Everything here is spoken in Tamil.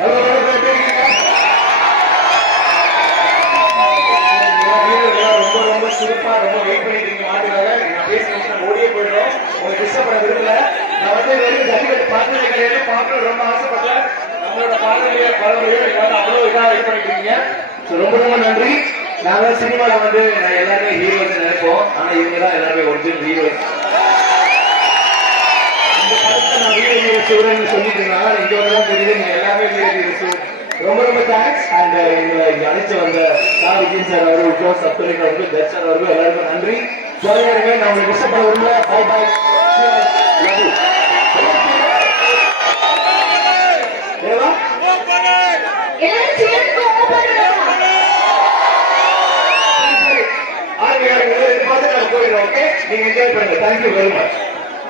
ரொம்ப ரொம்ப சிறப்பா ரொம்ப வெயிட் பண்ணிட்டு மாட்டுக்காக நான் பேசி ஓடியே போயிடுறோம். உங்களுக்கு டிஸ்டர்ப் பண்ண விரும்பல. நான் வந்து ஜல்லிக்கட்டு பார்த்தது கிடையாது, பார்க்கணும் ரொம்ப ஆசைப்பட்டேன். நம்மளோட பாரம்பரிய பரம்பரையோ நீங்க அவ்வளவு இதாக இது பண்ணிட்டு இருக்கீங்க. ரொம்ப ரொம்ப நன்றி. நாங்க சினிமால வந்து எல்லாருமே ஹீரோஸ் நினைப்போம், ஆனா இவங்க தான் எல்லாருமே ஒரிஜினல் ஹீரோஸ். இந்த படத்தை நான் வீர சிவரன் சொல்லிட்டு இருந்தாங்க, இங்க வந்து தெரியுது நீங்க எல்லாமே வீர. ரொம்ப ரொம்ப தேங்க்ஸ். அண்ட் எங்களை அழைச்சு வந்த விஜயன் சார் அவர்கள், உட்கார் சப்தரிக் அவர்கள், ஜட் சார் அவர்கள் எல்லாருக்கும் நன்றி. ஜாலியாக நான் உங்களுக்கு டிஸ்டர்ப் பண்ண விரும்பல. Bye bye. போயிடுறோம். ஓகே, நீங்க என்ஜாய் பண்ணுங்க. Thank you very much.